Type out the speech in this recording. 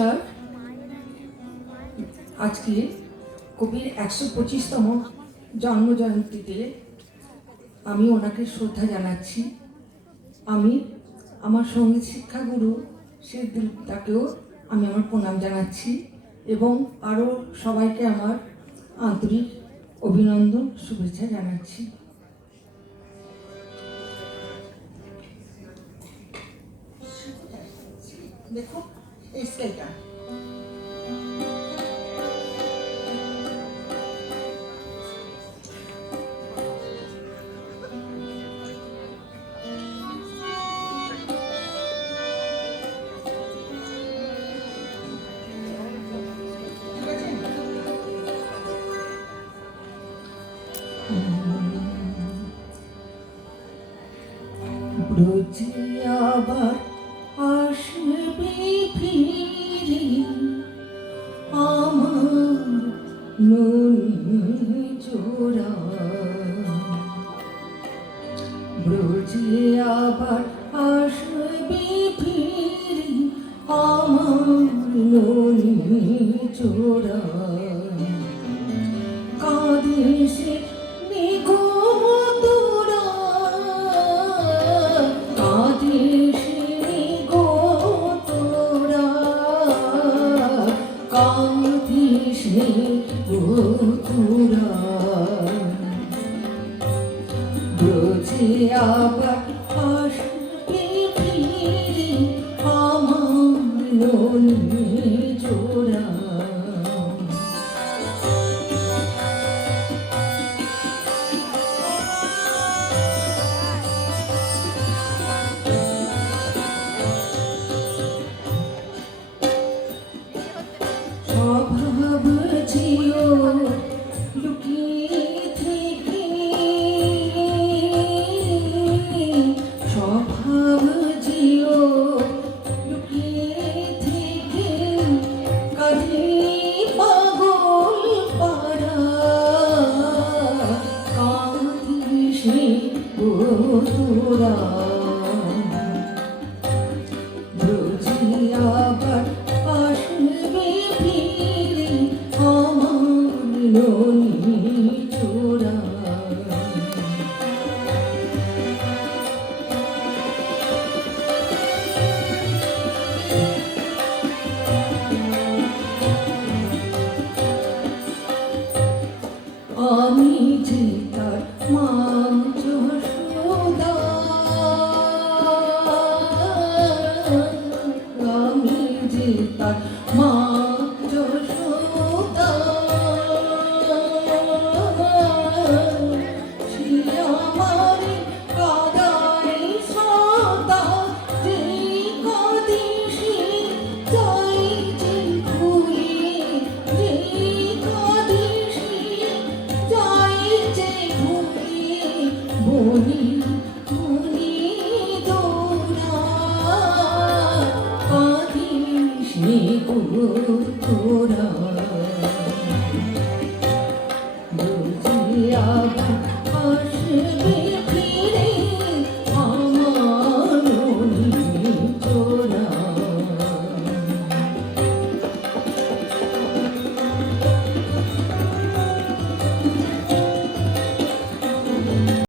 Sir, আজকে কবির 125তম জন্মজয়ন্তীতে আমি ওনাকে শ্রদ্ধা জানাচ্ছি। আমি আমার সঙ্গীত শিক্ষাগুরু তাকেও আমি আমার প্রণাম জানাচ্ছি এবং আরও সবাইকে আমার আন্তরিক অভিনন্দন শুভেচ্ছা জানাচ্ছি। দেখো এই স্কেলটা ব্রজে আবার আসবে ফিরে আমার ননি জোড়া, ব্রজে আবার আসবে ফিরে আমার ননি জোড়া, কাঁদেছে ব্রজে আবার আসবে ফিরে আমার ননি জোড়া। স্বভাব ছিল লুকিয়ে থেকে, স্বভাব ছিল লুকিয়ে থেকে, কাঁধে পাগল পাড়া, কাঁদিস তোরা ব্রজে আবার আসবে ফিরে আমার ননি জোড়া। আমি যে তার মা যশোদা, আমি যে তার মা যশোদা, সে আমারে কাঁদায় সদা, যে কাঁদিসে যাই যে ভুলে, যে কাঁদিসে যাই যে ভুলে, বলি তুমি দোরা, কাঁদিস তোরা।